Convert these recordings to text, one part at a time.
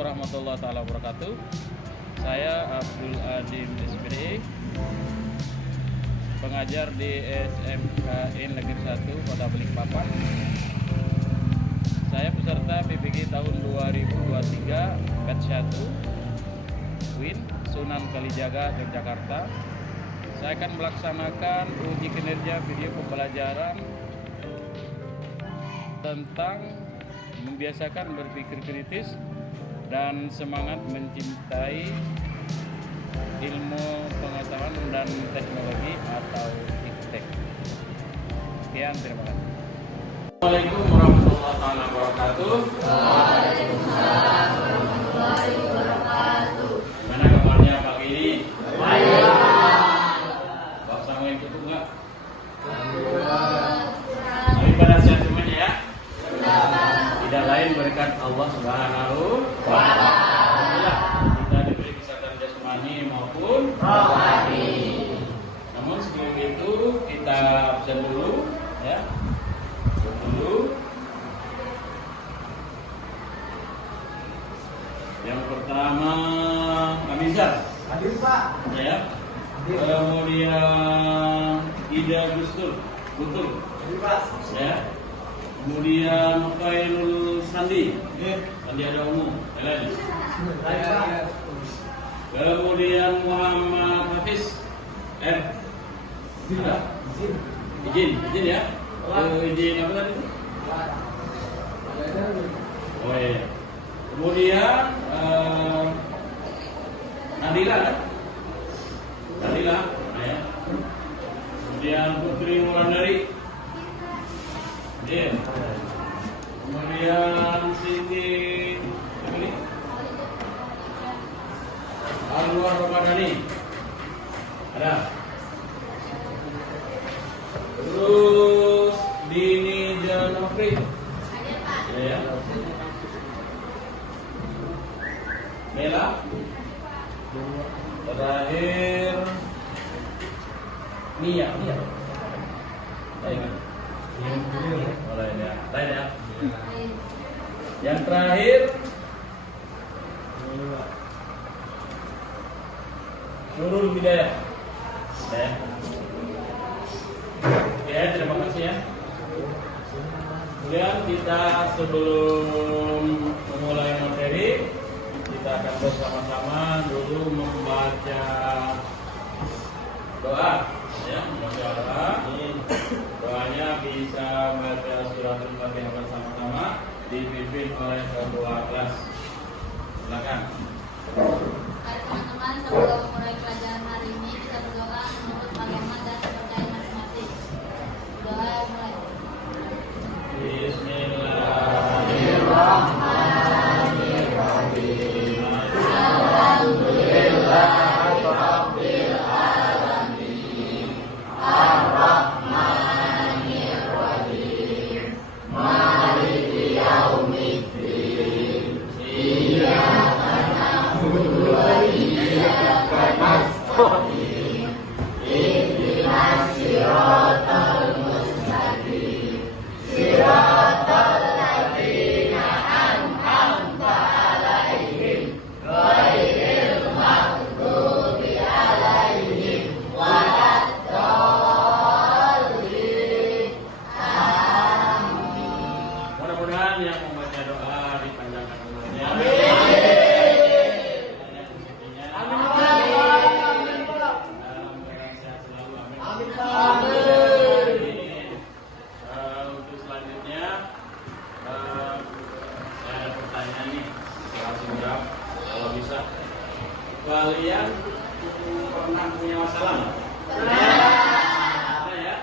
warahmatullahi taala wabarakatuh. Saya Abdul Adim SPDI, pengajar di SMKN Negeri 1 Kota Balikpapan. Saya peserta PPG tahun 2023 batch 1 WIN Sunan Kalijaga, Yogyakarta. Saya akan melaksanakan uji kinerja video pembelajaran tentang membiasakan berpikir kritis dan semangat mencintai ilmu pengetahuan dan teknologi atau IPTEK. Sekian, terima kasih. Assalamualaikum warahmatullahi wabarakatuh. Waalaikumsalam warahmatullahi wabarakatuh. Mana kabarnya pagi ini? Baik. Bahasa yang cukup nggak? Tapi pada sehat semuanya ya. Tidak lain berkat Allah Subhanahu wa Ta'ala. Kita diberi kesehatan jasmani maupun rohani. Namun sebelum itu kita absen dulu, ya. Dulu. Yang pertama Kamizar. Hadir Pak. Ya. Kemudian Ida Gustur. Betul. Hadir Pak. Ya. Kemudian Khairul Sandi, Sandi ada umum, lain. Kemudian Muhammad Hafiz, izin ya. Izin apa tadi? Oh iya. Kemudian Nadila, ya. Kemudian Putri Wulandari. Iya. Kemudian Siti ini Alwar Ramadhani ada. Terus Dini Janofri ya. Mela. Terakhir Nia. Baik. Lain ya. Yang terakhir Nurul Hidayah. Ya, terima kasih ya. Kemudian kita sebelum memulai materi, kita akan bersama-sama dulu membaca doa. Ya, membaca doa. Doanya bisa baca surat Al-Fatihah bersama-sama, dipimpin oleh ketua kelas. Silakan. Mari teman-teman, sebelum mulai pelajaran hari ini kita berdoa menurut agama dan kepercayaan masing-masing. Doa mulai. Bismillahirrahmanirrahim. Alhamdulillahirabbil alamin. Ar-Rahmanir Rahim. Maliki yaumiddin. Iyyaka na'budu wa iyyaka nasta'in. Ihdinas siratal mustaqim. Siratal ladzina an'amta 'alaihim ghairil maghdubi 'alaihim waladdallin. Mudah-mudahan yang membaca doa dipanjangkan umurnya. Untuk selanjutnya saya ada pertanyaan nih, langsung jawab kalau bisa. Kalian pernah punya masalah nggak? Ada ya?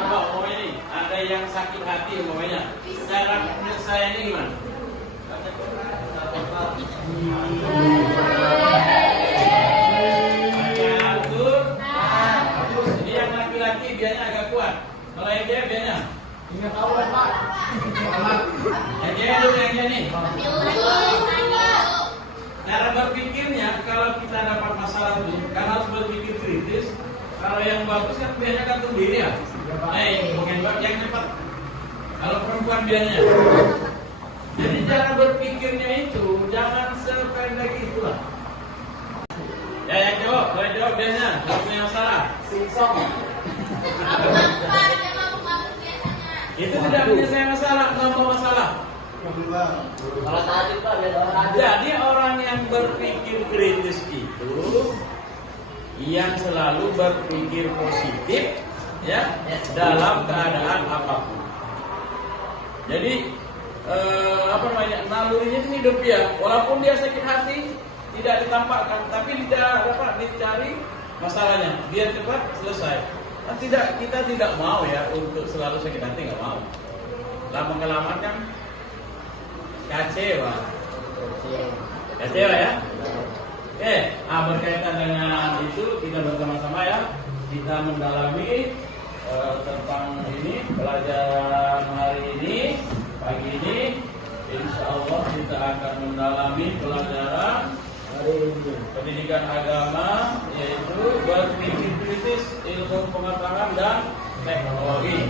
Coba umpamanya nih, ada yang sakit hati umpamanya. Cara penyelesaiannya gimana? Jadi yang laki-laki biasanya agak kuat. Kalau yang cewek biasanya? Ingat Allah Pak. Yang cewek dulu yang cewek nih. Cara berpikirnya kalau kita dapat masalah itu kan harus berpikir kritis. Kalau yang bagus kan biasanya kan tuh diri ya. Bukan yang cepat. Kalau perempuan biasanya. Jadi cara berpikirnya itu jangan biasanya? Kalau punya masalah? Singsong. Ngamuk-ngamuk Pak, dia ngamuk-ngamuk biasanya. Itu tidak menyelesaikan masalah, kenapa masalah? Kalau tadi Pak, ada orang aja. Jadi orang yang berpikir kritis itu yang selalu berpikir positif ya dalam keadaan apapun. Jadi nalurinya itu hidup ya, walaupun dia sakit hati tidak ditampakkan, tapi dicari masalahnya biar cepat selesai. Nah, kita tidak mau ya untuk selalu sakit hati, nggak mau. Lama-kelamaan kan kecewa ya. Oke, berkaitan dengan itu kita bersama-sama ya kita mendalami tentang ini pelajaran hari ini pagi ini. Insya Allah kita akan mendalami pelajaran pendidikan agama, yaitu berpikir kritis, ilmu pengetahuan dan teknologi.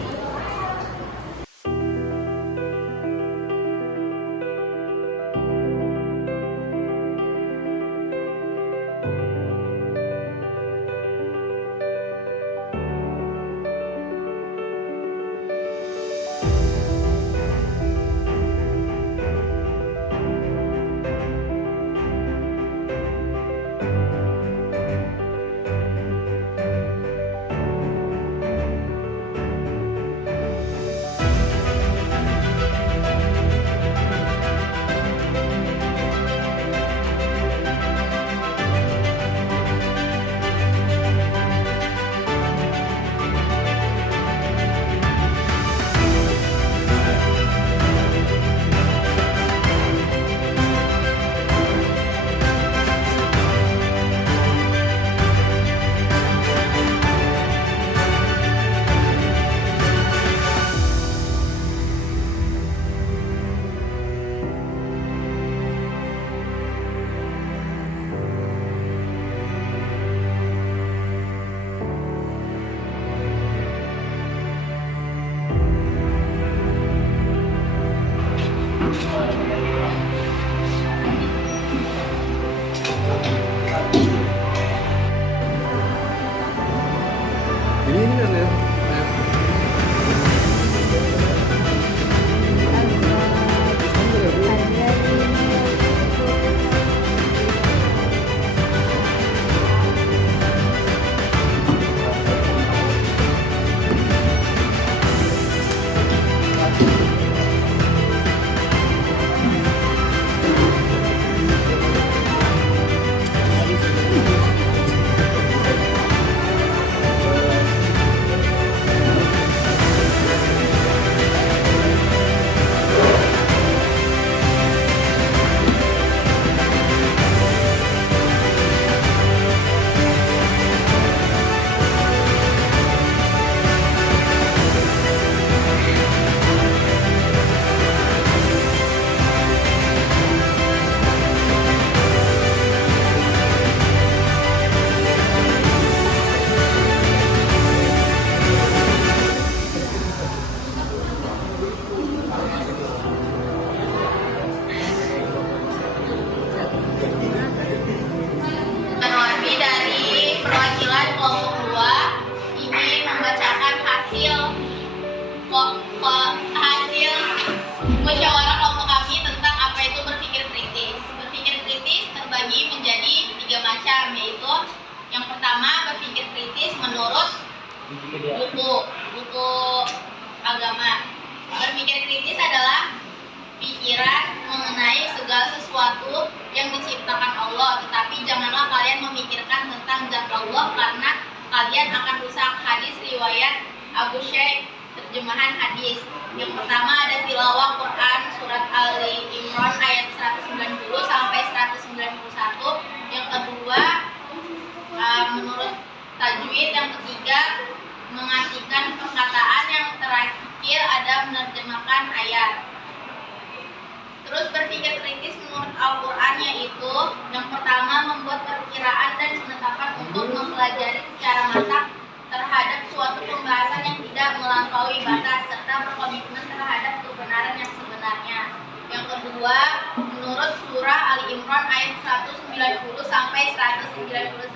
Ini kan ya. Anwardi dari perwakilan kelompok 2 ingin membacakan hasil musyawarah kelompok kami tentang apa itu berpikir kritis. Berpikir kritis terbagi menjadi 3 macam, yaitu yang pertama berpikir kritis menurut buku agama. Berpikir kritis adalah pikiran mengenai segala sesuatu yang diciptakan Allah, tetapi janganlah kalian memikirkan tentang zat Allah karena kalian akan rusak. Hadis riwayat Abu Syekh, terjemahan hadis. Yang pertama ada tilawah Quran surat Ali Imran ayat 190 sampai 191. Yang kedua menurut tajwid. Yang ketiga mengartikan perkataan. Yang terakhir ada menerjemahkan ayat. Terus berpikir kritis menurut Al-Quran, yaitu yang pertama membuat perkiraan dan penetapan untuk mempelajari secara matang terhadap suatu pembahasan yang tidak melampaui batas serta berkomitmen terhadap kebenaran yang sebenarnya. Yang kedua, menurut surah Ali Imran ayat 190 sampai 191,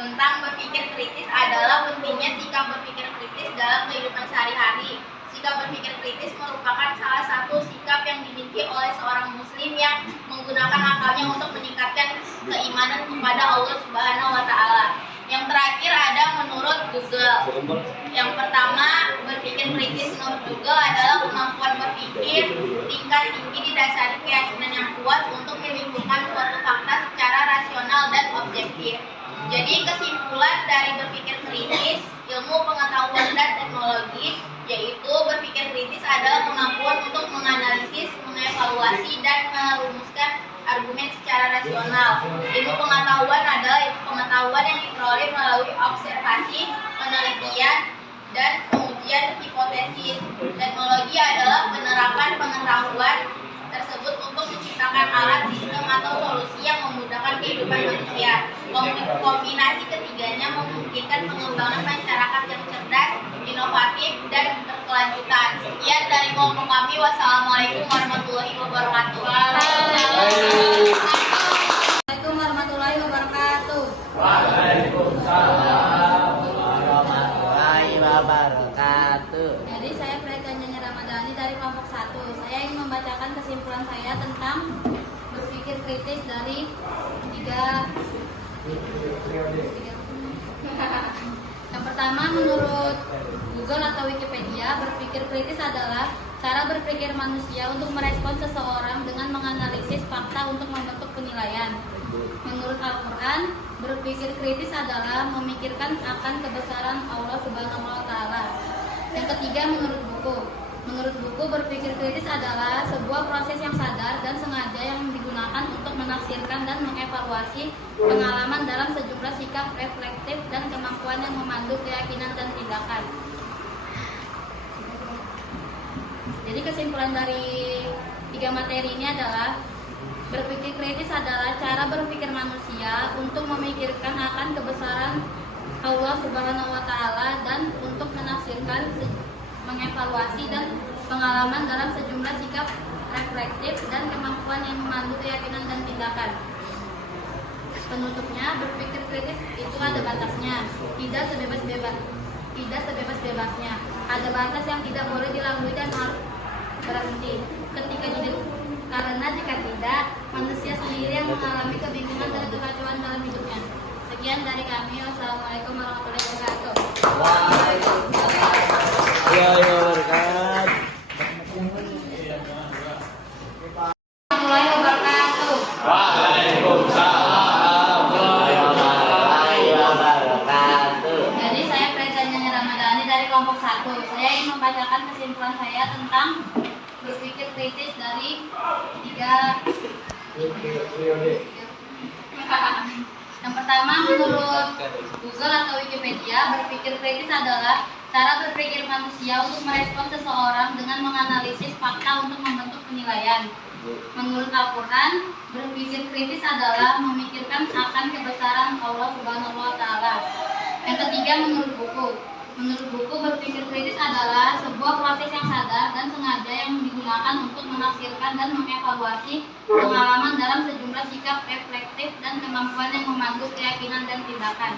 tentang berpikir kritis adalah pentingnya sikap berpikir kritis dalam kehidupan sehari-hari. Sikap berpikir kritis merupakan salah satu sikap yang dimiliki oleh seorang muslim yang menggunakan akalnya untuk meningkatkan keimanan kepada Allah Subhanahu wa taala. Yang terakhir ada menurut Google. Yang pertama, berpikir kritis menurut Google adalah kemampuan berpikir tingkat tinggi didasari keyakinan yang kuat untuk menyimpulkan suatu fakta secara rasional dan objektif. Jadi kesimpulan dari berpikir kritis, ilmu pengetahuan dan teknologi, yaitu berpikir kritis adalah kemampuan untuk menganalisis, mengevaluasi, dan merumuskan argumen secara rasional. Ilmu pengetahuan adalah pengetahuan yang diperoleh melalui observasi, penelitian, dan pengujian hipotesis. Teknologi adalah penerapan pengetahuan tersebut untuk menciptakan alat, sistem, atau solusi yang memudahkan kehidupan manusia. Kombinasi ketiganya memungkinkan pengembangan masyarakat yang cerdas, inovatif, dan berkelanjutan. Sekian dari kelompok kami. Wassalamualaikum warahmatullahi wabarakatuh. Assalamualaikum warahmatullahi wabarakatuh. Waalaikumsalam warahmatullahi wabarakatuh. Jadi saya Freda Nyanyi Ramadhani dari kelompok 1. Saya ingin membacakan kesimpulan saya tentang berpikir kritis dari tiga. Yang pertama, menurut Google atau Wikipedia, berpikir kritis adalah cara berpikir manusia untuk merespons seseorang dengan menganalisis fakta untuk membentuk penilaian. Menurut Al-Quran, berpikir kritis adalah memikirkan akan kebesaran Allah Subhanahu wa taala. Yang ketiga, menurut buku. Menurut buku, berpikir kritis adalah sebuah proses yang sadar dan sengaja yang digunakan untuk menafsirkan dan mengevaluasi pengalaman dalam sejumlah sikap reflektif dan kemampuan yang memandu keyakinan dan tindakan. Jadi kesimpulan dari tiga materi ini adalah berpikir kritis adalah cara berpikir manusia untuk memikirkan akan kebesaran Allah Subhanahu wa taala dan untuk menafsirkan, mengevaluasi, dan pengalaman dalam sejumlah sikap reflektif dan kemampuan yang memandu keyakinan dan tindakan. Penutupnya, berpikir kritis itu ada batasnya, tidak sebebas-bebasnya. Ada batas yang tidak boleh dilalui dan harus berhenti ketika hidup. Karena jika tidak, manusia sendiri yang mengalami kebingungan dan kekacauan dalam hidupnya. Sekian dari kami. Wassalamualaikum warahmatullahi wabarakatuh. Waalaikumsalam warahmatullahi wabarakatuh. Warahmatullahi wabarakatuh. Waalaikumsalam warahmatullahi wabarakatuh. Jadi saya Freda Nyanyi Ramadhani dari kelompok 1. Saya ingin membacakan kesimpulan saya tentang berpikir kritis dari tiga. Yang pertama, menurut Google atau Wikipedia, berpikir kritis adalah cara berpikir manusia untuk merespons seseorang dengan menganalisis fakta untuk membentuk penilaian. Menurut Al-Quran, berpikir kritis adalah memikirkan akan kebesaran Allah Subhanahu wa taala. Yang ketiga, menurut buku. Menurut buku, berpikir kritis adalah sebuah proses yang sadar dan sengaja yang digunakan untuk menafsirkan dan mengevaluasi pengalaman dalam sejumlah sikap reflektif dan kemampuan yang memandu keyakinan dan tindakan.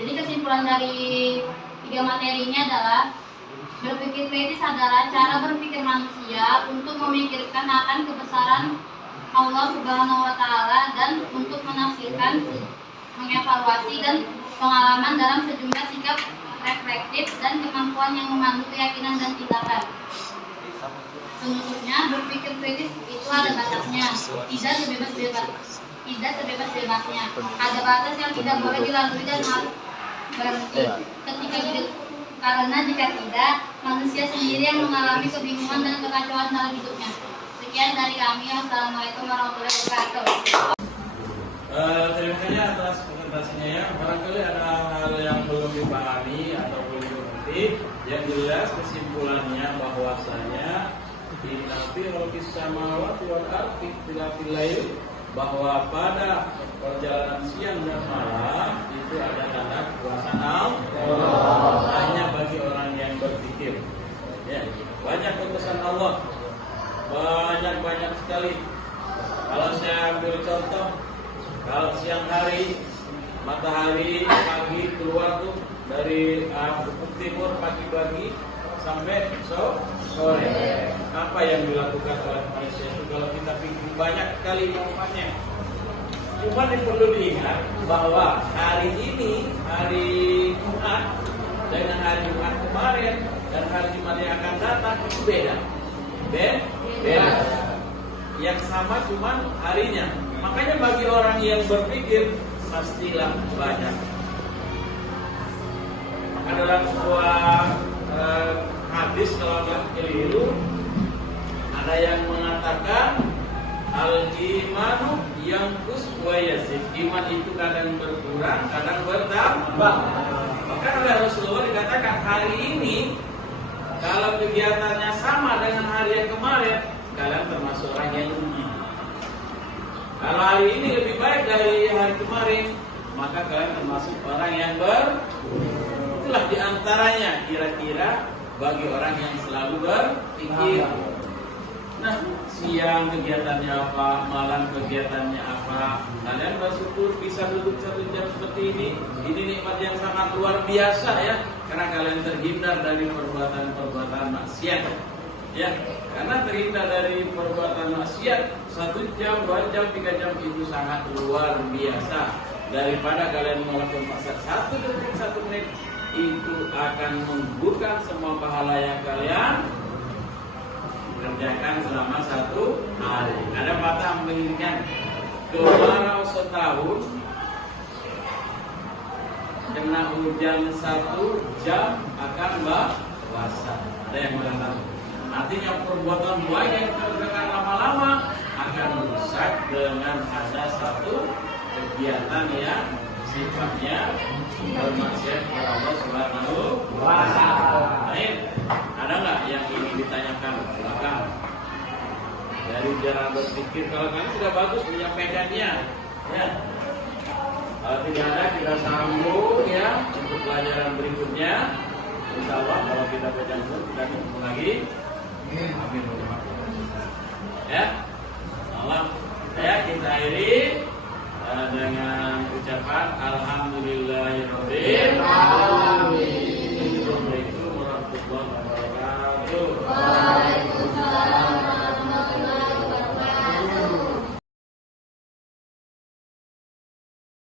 Jadi kesimpulan dari tiga materi ini adalah berpikir kritis adalah cara berpikir manusia untuk memikirkan akan kebesaran Allah Subhanahu wa taala dan untuk menafsirkan, mengevaluasi, dan pengalaman dalam sejumlah sikap reflektif dan kemampuan yang memandu keyakinan dan tindakan. Penutupnya, berpikir kritis itu ada batasnya, tidak sebebas-bebasnya. Ada batas yang tidak boleh dilalui dan harus berhenti ketika hidup. Karena jika tidak, manusia sendiri yang mengalami kebingungan dan kekacauan dalam hidupnya. Sekian dari kami. Wassalamualaikum warahmatullahi wabarakatuh. Terima kasih atas presentasinya ya. Barangkali ada hal yang belum dipahami atau belum dimengerti. Yang jelas kesimpulannya bahwasanya inna fi khalqis samawati wal ardi ikhtilafil lail, bahwa pada perjalanan siang dan malam itu ada tanda kuasa Allah hanya bagi orang yang berpikir. Ya, banyak utusan Allah, banyak sekali. Kalau saya ambil contoh Kalau siang hari matahari pagi keluar tuh dari ufuk timur pagi-pagi sampai sore. Apa yang dilakukan oleh manusia itu kalau kita pikir banyak kali manfaatnya. Cuma perlu diingat bahwa hari ini, hari Jumat dengan hari Jumat kemarin dan hari Jumat yang akan datang itu beda. Beda. Yang sama cuma harinya. Makanya bagi orang yang berpikir pastilah banyak. Maka dalam sebuah hadis kalau nggak keliru ada yang mengatakan al-imanu yanqus wa yazid. Iman itu kadang berkurang, kadang bertambah. Bahkan oleh Rasulullah dikatakan hari ini kalau kegiatannya sama dengan hari yang kemarin, kalian termasuk orang yang rugi. Kalau hari ini lebih baik dari hari kemarin, maka kalian termasuk orang yang itulah diantaranya kira-kira bagi orang yang selalu berpikir. Nah, siang kegiatannya apa, malam kegiatannya apa. Kalian bersyukur bisa duduk 1 jam seperti ini. Ini nikmat yang sangat luar biasa ya, karena kalian terhindar dari perbuatan-perbuatan maksiat. Ya, karena terhindar dari perbuatan maksiat 1 jam, 2 jam, 3 jam itu sangat luar biasa. Daripada kalian melakukan maksiat 1 detik, 1 menit, itu akan menggugurkan semua pahala yang kalian kerjakan selama 1 hari. Ada patah menginginkan kemarau setahun kena hujan 1 jam akan basah. Ada yang mengatakan artinya perbuatan baik yang dikerjakan lama-lama akan rusak dengan ada 1 kegiatan yang sifatnya bermaksiat kepada Allah Subhanahu wa Ta'ala. Ada nggak yang ingin ditanyakan? Silakan. Dari cara berpikir, kalau kalian sudah bagus menyampaikannya, ya. Kalau tidak ada, kita sambung ya untuk pelajaran berikutnya. Insya Allah kalau kita berjumpa kita ketemu lagi. Amin. Ya.